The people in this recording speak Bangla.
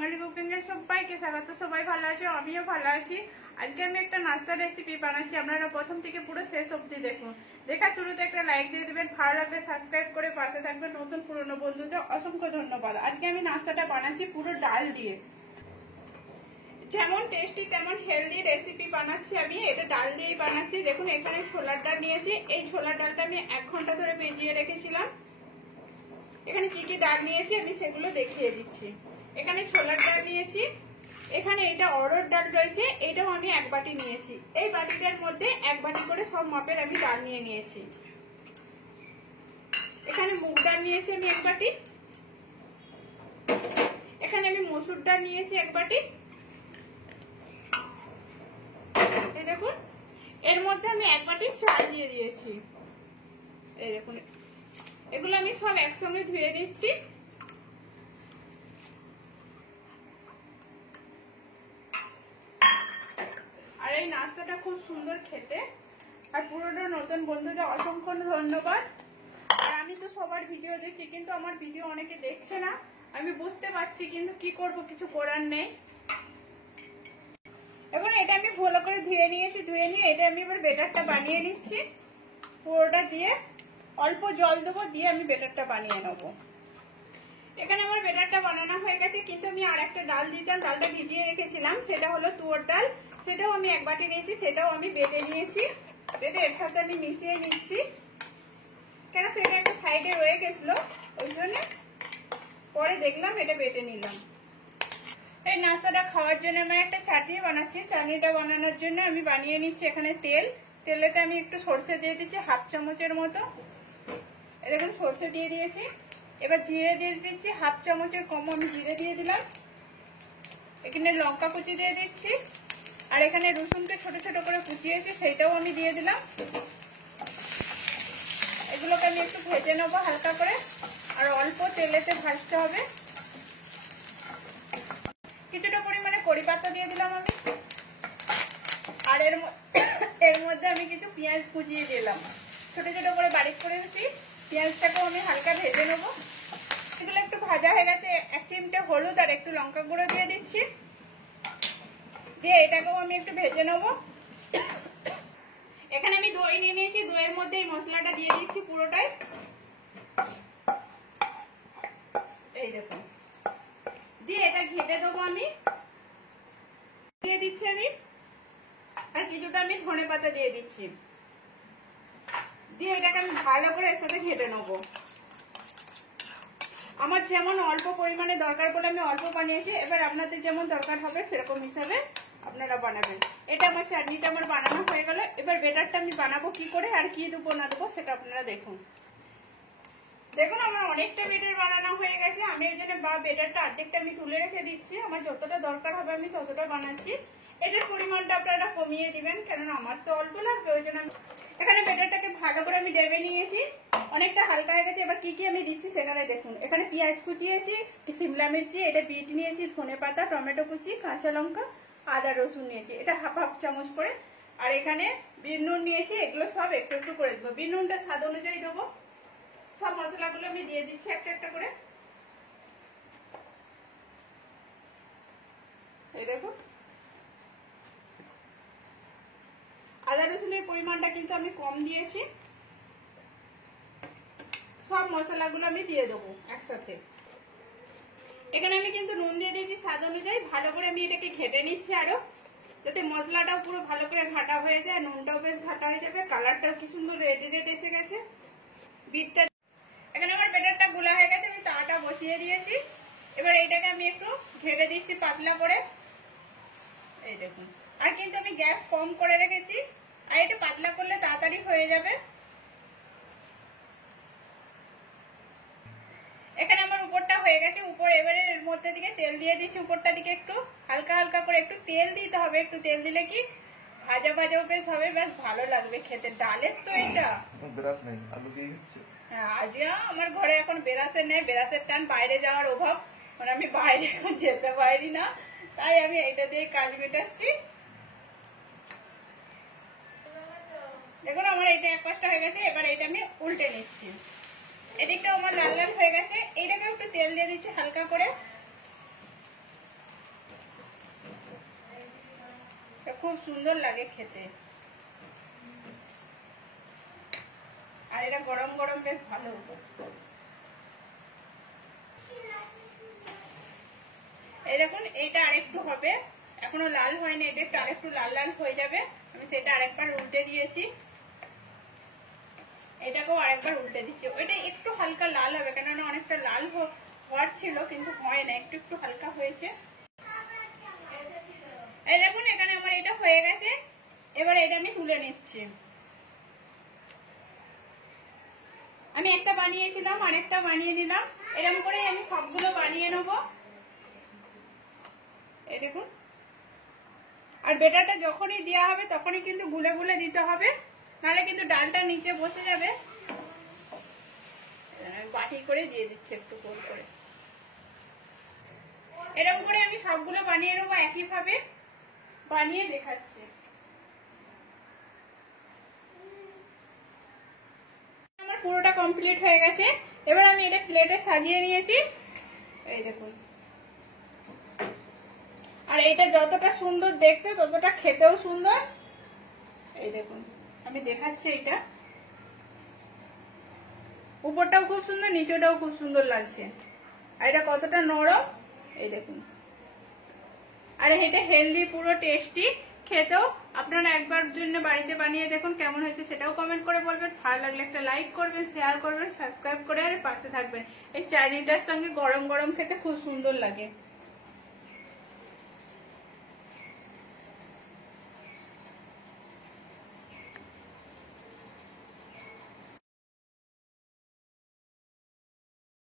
বাঙালি কুকিং এর সবাইকে স্বাগত। সবাই ভালো আছে, আমিও ভালো আছি। আজকে আমি একটা নাস্তা রেসিপি বানাচ্ছি, আপনারা প্রথম থেকে পুরো শেষ অবধি দেখুন। দেখা শুরুতে একটা লাইক দিয়ে দেবেন, ভালো লাগলে সাবস্ক্রাইব করে পাশে থাকবেন। নতুন পুরনো বন্ধুদের অসংখ্য ধন্যবাদ। আজকে আমি নাস্তাটা বানাচ্ছি পুরো ডাল দিয়ে, যেমন টেস্টি তেমন হেলদি রেসিপি বানাচ্ছি আমি। এটা ডাল দিয়েই বানাচ্ছি। দেখুন এখানে ছোলার ডাল নিয়েছি, এই ছোলার ডালটা আমি 1 ঘন্টা ধরে ভিজিয়ে রেখেছিলাম। এখানে কি কি ডাল নিয়েছি আমি সেগুলো দেখিয়ে দিচ্ছি। এখানে ছোলার ডাল নিয়েছি, এখানে এটা অড়হর ডাল রয়েছে, এটাও আমি 1 বাটি নিয়েছি। এই বাটিটার মধ্যে 1 বাটি করে সব মাপের আমি ডাল নিয়ে নিয়েছি। এখানে মুগ ডাল নিয়েছি আমি 1 বাটি। এখানে আমি মসুর ডাল নিয়েছি 1 বাটি। এই দেখুন এর মধ্যে আমি 1 বাটি চাল দিয়ে দিয়েছি। এই দেখুন এগুলো আমি সব একসঙ্গে ধুয়ে নিচ্ছি। আর এই নাস্তাটা খুব সুন্দর খেতে। আর পুরোনো নতুন বন্ধুদের অসংখ্য ধন্যবাদ। আর আমি তো সবার ভিডিও দেখছি, কিন্তু আমার ভিডিও অনেকে দেখছে না, আমি বুঝতে পারছি, কিন্তু কি করব, কিছু করার নেই। এখন এটা আমি ভালো করে ধুয়ে নিয়েছি। ধুয়ে নিয়ে এটা আমি এবার বেটারটা বানিয়ে নিচ্ছি। পুরোটা দিয়ে অল্প জল দেবো, দিয়ে আমি বেটারটা বানিয়ে নেবো। এখানে আমার বেটারটা বানানো হয়ে গেছে, কিন্তু আমি আর একটা ডাল দিতাম, ডালটা ভিজিয়ে রেখেছিলাম, সেটা হলো তুয়োর ডাল। সেটাও আমি 1 বাটি নিয়েছি, সেটাও আমি বেটে নিয়েছি। বেটে এর সাথে আমি মিশিয়ে নিচ্ছি, কেন সেটা একটা সাইডে রয়ে গেছিলো, ওই জন্য পরে দেখলাম এটা বেটে নিলাম। এই নাস্তাটা খাওয়ার জন্য আমি একটা চাটনি বানাচ্ছি। চাটনিটা বানানোর জন্য আমি বানিয়ে নিচ্ছি এখানে তেলেতে আমি একটু সরষে দিয়ে দিচ্ছি 1/2 চামচের মতো। দেখুন সরষে দিয়ে দিয়েছি। এবার জিরে দিয়ে দিচ্ছি 1/2 চামচের কম আমি জিরে দিয়ে দিলাম। এখানে লঙ্কা কুচি দিয়ে দিচ্ছি, আর এখানে রসুনকে ছোট ছোট করে কুচিয়েছি, সেইটাও আমি দিয়ে দিলাম। এগুলোকে আমি একটু ভেজে নেবো হালকা করে, আর অল্প তেলেতে ভাজতে হবে। কিছুটা পরিমাণে কড়ি পাতা দিয়ে দিলাম আমি। আর এর মধ্যে আমি কিছু পেঁয়াজ কুচিয়ে দিলাম, ছোট ছোট করে বারিক করে দিচ্ছি। পেঁয়াজটাকেও আমি হালকা ভেজে নেবো। এগুলো একটু ভাজা হয়ে গেছে, 1 চিমটে হলুদ আর একটু লঙ্কা গুঁড়ো দিয়ে দিচ্ছি। দিয়ে এটাকেও আমি একটু ভেজে নেবো। এখানে আমি দই নিয়ে নিয়েছি, দইয়ের মধ্যে এই মশলাটা দিয়ে দিচ্ছি পুরোটাই। এই দেখুন, দিয়ে এটা ঘেটে দেবো আমি। দিয়ে দিচ্ছি আমি, আর কিছুটা আমি ধনেপাতা দিয়ে দিচ্ছি। দিয়ে এটাকে আমি ভালো করে এর সাথে ঘেটে নেবো। আমার যেমন অল্প পরিমাণে দরকার বলে আমি অল্প বানিয়েছি, এবার আপনাদের যেমন দরকার হবে সেরকম হিসাবে আপনারা বানাবেন। এটা আমার চাটনিটা আমার বানানো হয়ে গেল। এবার বেটারটা আমি বানাবো কি করে আর কি দেবো না দেবো সেটা আপনারা দেখুন। দেখুন আমার অনেকটা বেটার বানানো হয়ে গেছে। আমি এই জন্য বেটারটা অর্ধেকটা আমি তুলে রেখে দিচ্ছি। আমার যতটা দরকার হবে আমি ততটা বানাচ্ছি। এটার পরিমাণটা আপনারা কমিয়ে দিবেন, কেননা আমার তো অল্প লাগবে, ওই জন্য। এখানে বেটারটাকে ভালো করে আমি ডেবে নিয়েছি, অনেকটা হালকা হয়ে গেছে। এবার কি কি আমি দিচ্ছি সেখানে দেখুন। এখানে পেঁয়াজ কুচিয়েছি, শিমলা মির্চি, এটা বিট নিয়েছি, ধনেপাতা, টমেটো কুচি, কাঁচা লঙ্কা, আদা রসুন নিয়েছি, এটা 1/2 চামচ করে। আর এখানে বিট নুন নিয়েছি, এগুলো সব একটু একটু করে দেবো। বিট নুনটা স্বাদ অনুযায়ী দেবো। সব মশলাগুলো আমি দিয়ে দিচ্ছি একটা একটা করে। এই দেখো, আদা রসুনের পরিমাণটা কিন্তু আমি কম দিয়েছি। সব মশলাগুলো আমি দিয়ে দেবো একসাথে। এখানে আমি কিন্তু নুন দিয়ে দিয়েছি স্বাদ অনুযায়ী। ভালো করে আমি এটাকে ঘেটে নিচ্ছি আরো, যাতে মশলাটাও পুরো ভালো করে ঘাটা হয়ে যায়, নুনটাও বেশ ঘাটা হয়ে যাবে। কালারটাও কি সুন্দর রেড রেড এসে গেছে বিটটা। এখানে আমার বেটারটা গুলা হয়ে গেছে, আমি তাওয়াটা বসিয়ে দিয়েছি। এবার এইটাকে আমি একটু ঢেকে দিচ্ছি পাতলা করে। এই দেখুন, আর কিন্তু আমি গ্যাস কম করে রেখেছি, আর এটা পাতলা করলে তাড়াতাড়ি হয়ে যাবে। এখানে আমার উপরটা হয়ে গেছে। উপর এবারে এর মধ্যে দিকে তেল দিয়ে দিচ্ছি। উপরটা দিকে একটু হালকা হালকা করে একটু তেল দিতে হবে। একটু তেল দিলে কি ভাজা ভাজাও বেশ হবে, বেশ ভালো লাগবে খেতে। ডালের তো এটা হ্যাঁ, আজকে আমার ঘরে এখন বেরাসের নেই, বেরাসের টান, বাইরে যাওয়ার অভাব, মানে আমি বাইরে এখন যেতে পারি না, তাই আমি এটা দিয়ে কাজ মেটাচ্ছি। দেখুন আমার এটা 1 পাশটা হয়ে গেছে। এবার এটা আমি উল্টে নিচ্ছি। এদিকটা আমার লাল লাল হয়ে গেছে। এইটাকে একটু তেল দিয়ে দিচ্ছি হালকা করে। খুব সুন্দর লাগে খেতে, আর এটা গরম গরম বেশ ভালো হতো। এই দেখুন এইটা আরেকটু হবে, এখনো লাল হয়নি, এটা একটু আরেকটু লাল লাল হয়ে যাবে। আমি সেটা আরেকবার উল্টে দিয়েছি, এটাকেও আরেকবার উল্টে দিচ্ছি। ওইটা একটু হালকা লাল হবে, কেননা অনেকটা লাল হওয়ার ছিল কিন্তু হয় না, একটু একটু হালকা হয়েছে। এই দেখুন এখানে আমার এটা হয়ে গেছে, এবার এটা আমি তুলে নিচ্ছি। আমি একটা বানিয়েছিলাম, আরেকটা বানিয়ে নিলাম, এরকম করে আমি সবগুলো বানিয়ে নেবো। এই দেখুন, আর বেটারটা যখনই দেওয়া হবে তখনই কিন্তু গুলে গুলে দিতে হবে, নাহলে কিন্তু ডালটা নিচে বসে যাবে। বাটি করে দিয়ে দিচ্ছি একটু গোল করে, এরকম করে আমি সবগুলো বানিয়ে নেবো, একইভাবে বানিয়ে দেখাচ্ছি। আমার পুরোটা কমপ্লিট হয়ে গেছে, এবার আমি এটা প্লেটে সাজিয়ে নিয়েছি। এই দেখুন, আর এটা যতটা সুন্দর দেখতে ততটা খেতেও সুন্দর। এই দেখুন আমি দেখাচ্ছি, এটা উপরটাও খুব সুন্দর, নিচেটাও খুব সুন্দর লাগছে, আর এটা কতটা নরম এই দেখুন। আর এটা হেলদি, পুরো টেস্টি, খেতেও আপনারা একবার জন্য বাড়িতে বানিয়ে দেখুন, কেমন হয়েছে সেটাও কমেন্ট করে বলবেন। ভালো লাগলে একটা লাইক করবেন, শেয়ার করবেন, সাবস্ক্রাইব করে আর পাশে থাকবেন। এই চাটনিটার সঙ্গে গরম গরম খেতে খুব সুন্দর লাগে।